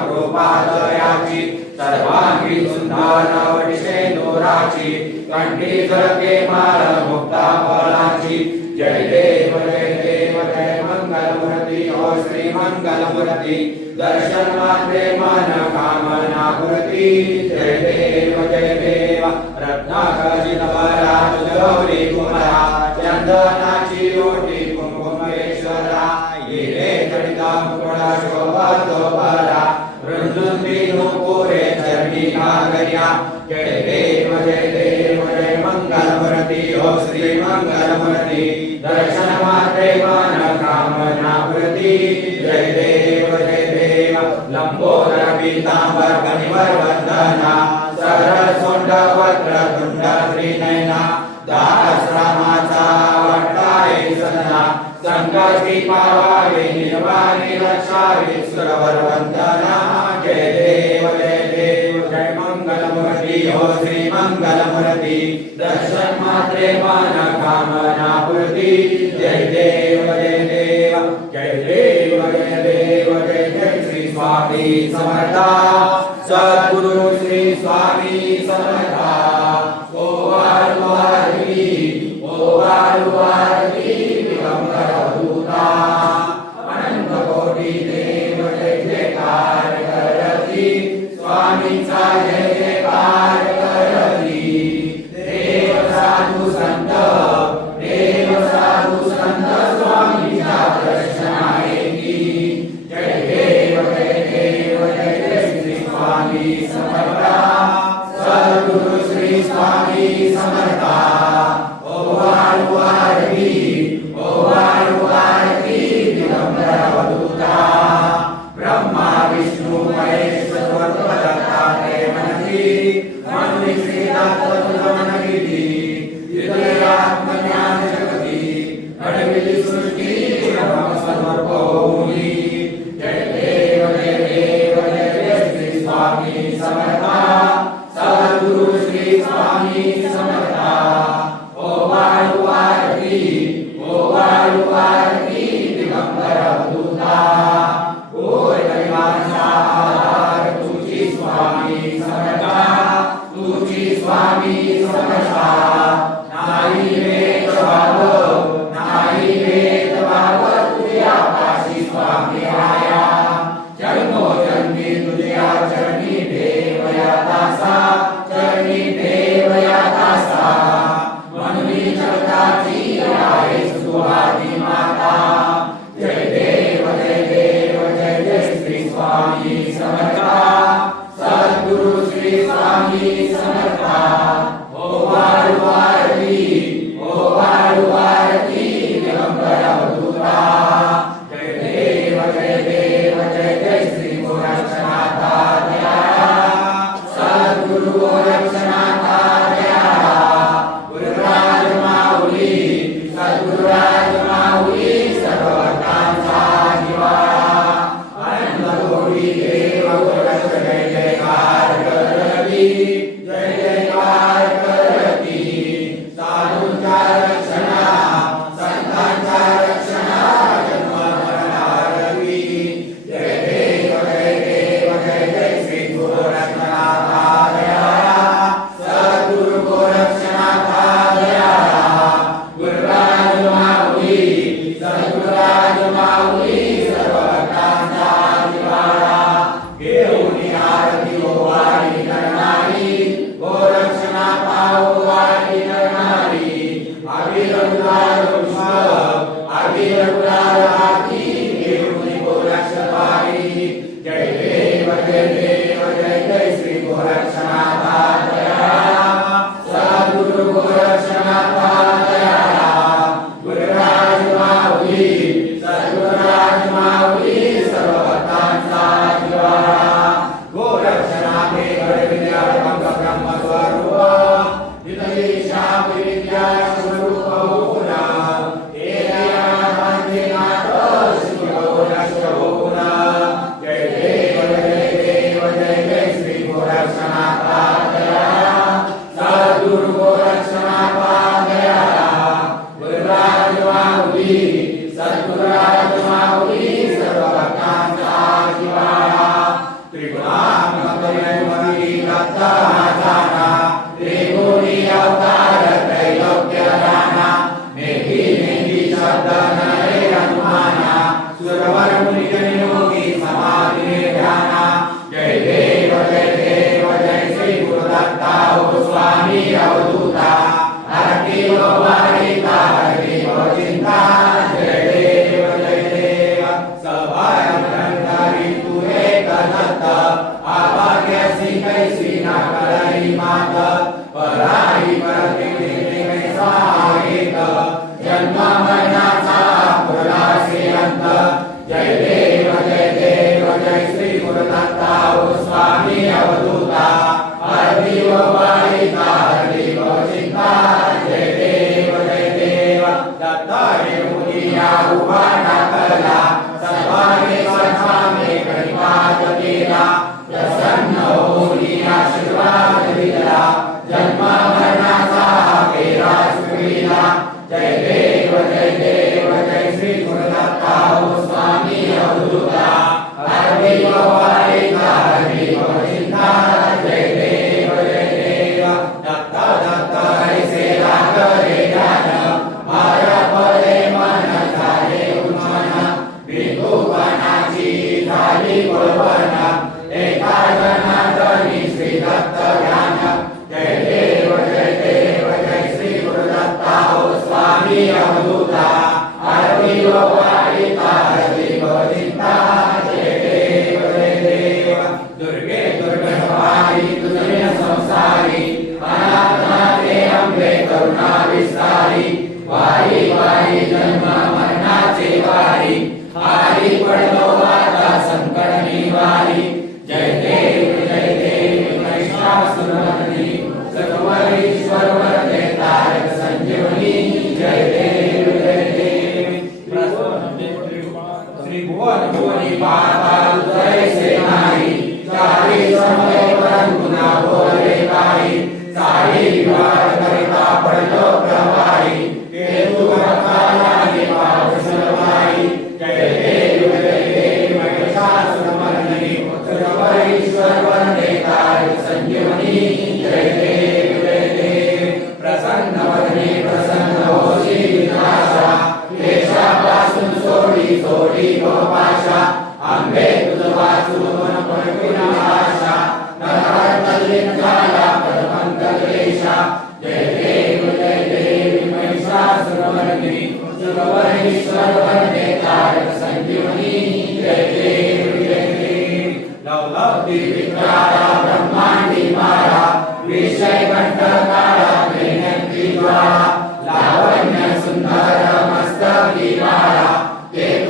प्रेम सर्वांगी सुंदर वडिसे नोराची कंठी जळके मार मुक्ता फळाची जय देव जय देव जय मंगलमूर्ती ओ श्री मंगलमूर्ती। दर्शन मात्रे मन कामना मूर्ती जय देव जय देव रत्नाकर्षित वराज गौरी कुमारा चंदनाची नागर्या जय देव जय देव जय मंगलमूर्ती। ओ श्री मंगलमूर्ती। दर्शन मात्रे मन कामना पूर्ती जय देव जय देव। लंबोदर पीतांबर कनिवर वंदना सरळ सोंड वक्र तुंड त्रिनयना दासरामाचा वाटाळे सदना संकटी पावावे निर्वाणी रक्षावे सुरवर दर्शन मात्रे कामना पूर्ती जय देव जय देव जय देव जय देव जय जय श्री स्वामी समर्था। सद्गुरु श्री स्वामी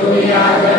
Hallelujah.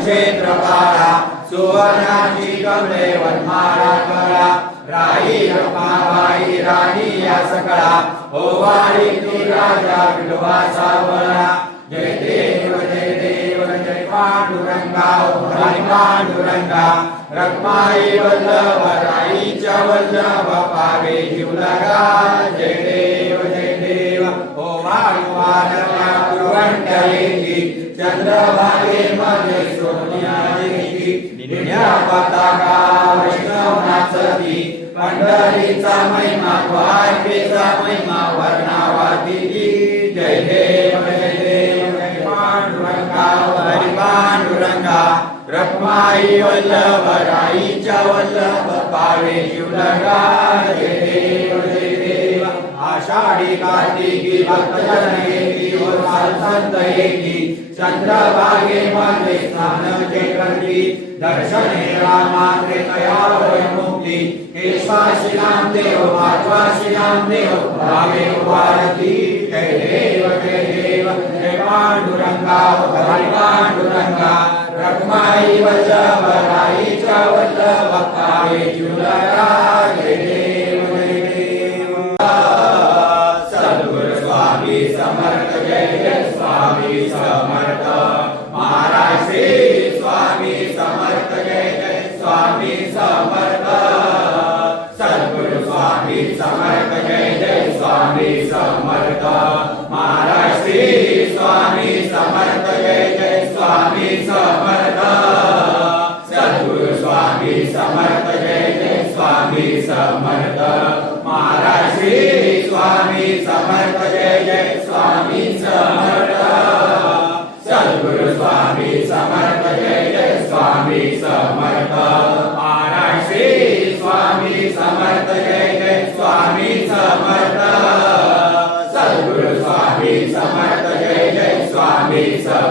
क्षेत्रपारा सुवर्णाची कमळे वनमाळा करा. राही रमाबाई राणी या सकळा. ओ वारी तू राजा विठोबा सावळा जय देव जय देव जय पांडुरंगा. हो हरी पांडुरंगा. रखमाई वल्लभ राईच्या वल्लभ पावे जीवलगा जय देव जय देव. हो ओ वायुवानया कुरवंटलेली चंद्रभागे मध्ये सोनियाची पताका वैष्णवनाचती पंढरीचा महिमा वायपेचा महिमा जय देव जय देव पांडुरंगा हरी पांडुरंगा रखमाई वल्लभ राईच्या वल्लभ पावे शिवलगा जय देव जय देव आषाढी कार्तिकी भक्तजन येती संत येती चंद्रभागे मध्ये स्नान जे करती दर्शने रामात्रे तया वय मुक्ती. केशवाशी नामदेव माधवाशी नामदेव भावे भारती जय देव जय देव जय पांडुरंगा हरी पांडुरंगा. रखमाई वल्लभ राईच्या वल्लभ पावे जुलरा जय देव. समर्थ। महाराज श्री स्वामी समर्थ जय जय स्वामी समर्थ। सद्गुरु स्वामी समर्थ जय जय स्वामी समर्थ।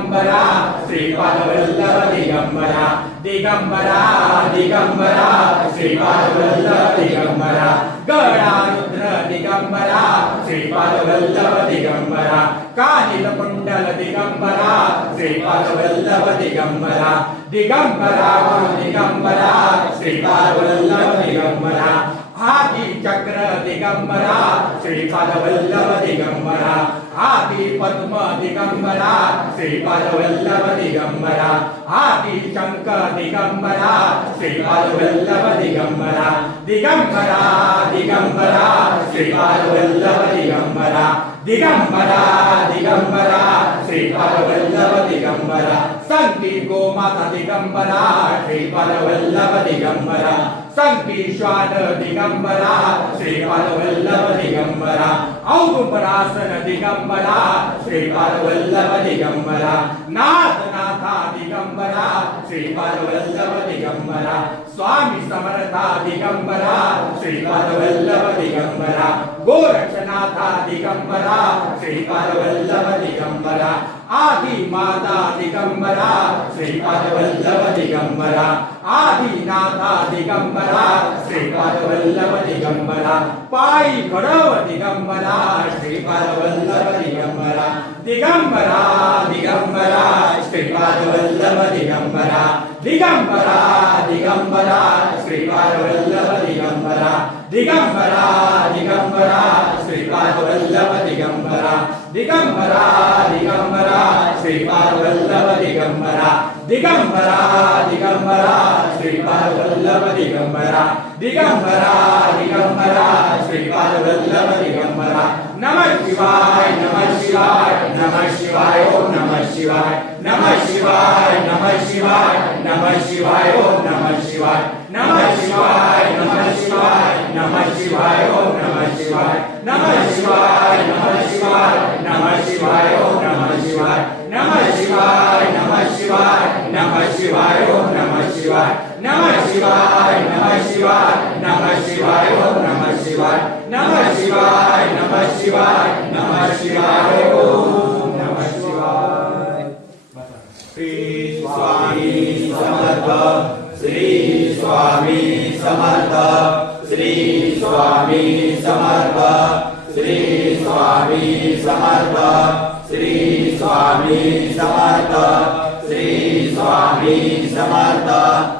ದಿಗಂಬರ ಶ್ರೀಪಾದವಲ್ಲವ ದಿಗಂಬರ ದಿಗಂಬರ ದಿಗಂಬರ ಶ್ರೀಪಾದವಲ್ಲವ ದಿಗಂಬರ ಗಣಾರುದ್ರ ದಿಗಂಬರ ಶ್ರೀಪಾದವಲ್ಲವ ದಿಗಂಬರ ಕಾಲಿಲ ಕುಂಡಲ ದಿಗಂಬರ ಶ್ರೀಪಾದವಲ್ಲವ ದಿಗಂಬರ ದಿಗಂಬರ ದಿಗಂಬರ ಶ್ರೀಪಾದವಲ್ಲವ ದಿಗಂಬರ ಆದಿ ಚಕ್ರ ದಿಗಂಬರ ಶ್ರೀಪಾದವಲ್ಲವ ఆది పద్మ దిగంబర శ్రీ పదవల్లవ దిగంబర ఆది శంక దిగంబర శ్రీ పదవల్లవ దిగంబర దిగంబర దిగంబర శ్రీ పదవల్లవ దిగంబర దిగంబర దిగంబర శ్రీ పదవల్లవ దిగంబర సంకీ గోమాత దిగంబర శ్రీ దిగంబర श्रीपाद दिगंबरा श्रीपाद वल्लभ दिगंबरा औपरासन दिगंबरा श्रीपाद वल्लभ दिगंबरा औदुंबरासन दिगंबरा श्रीपाद वल्लभ दिगंबरा नाथ नाथा दिगंबरा श्रीपाद वल्लभ दिगंबरा स्वामी समर्था दिगंबरा श्रीपाद वल्लभ दिगंबरा गोरक्षनाथा दिगंबरा श्रीपाद वल्लभ दिगंबरा ఆది మాతా దిగంబర శ్రీపాదవల్లవ దిగంబర ఆది నాథ దిగంబర శ్రీపాదవల్లవ దిగంబర పాయి గొడవ దిగంబర శ్రీపాదవల్లవ దిగంబర దిగంబర దిగంబర శ్రీపాదవల్లవ దిగంబర దిగంబర దిగంబర శ్రీపాదవల్లవ దిగంబర దిగంబర దిగంబర శ్రీపాదవల్లవ దిగంబర திகம்பரா திகம்பரா ஸ்ரீ பார்வல்லவ திகம்பரா திகம்பரா திகம்பரா ஸ்ரீ பார்வல்லவ திகம்பரா திகம்பரா திகம்பரா ஸ்ரீ பார்வல்லவ திகம்பரா நம சிவாய் நம சிவாய் நம சிவாய் நம சிவாய் நம சிவாய் शिवाय नमः शिवाय नमः शिवाय ओम नमः शिवाय नमः शिवाय नमः शिवाय नमः शिवाय ओम नमः शिवाय श्री स्वामी समर्थ श्री स्वामी समर्थ श्री स्वामी समर्थ श्री स्वामी समर्थ श्री स्वामी समर्थ श्री स्वामी समर्थ.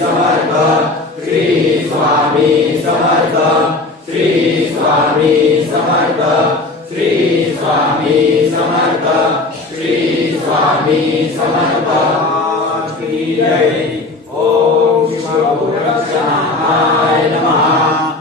समर्थ श्री स्वामी समर्थ श्री स्वामी समर्थ श्री स्वामी समर्थ श्री स्वामी समर्थ की जय ओम शिव गोरक्षनाथाय नमः।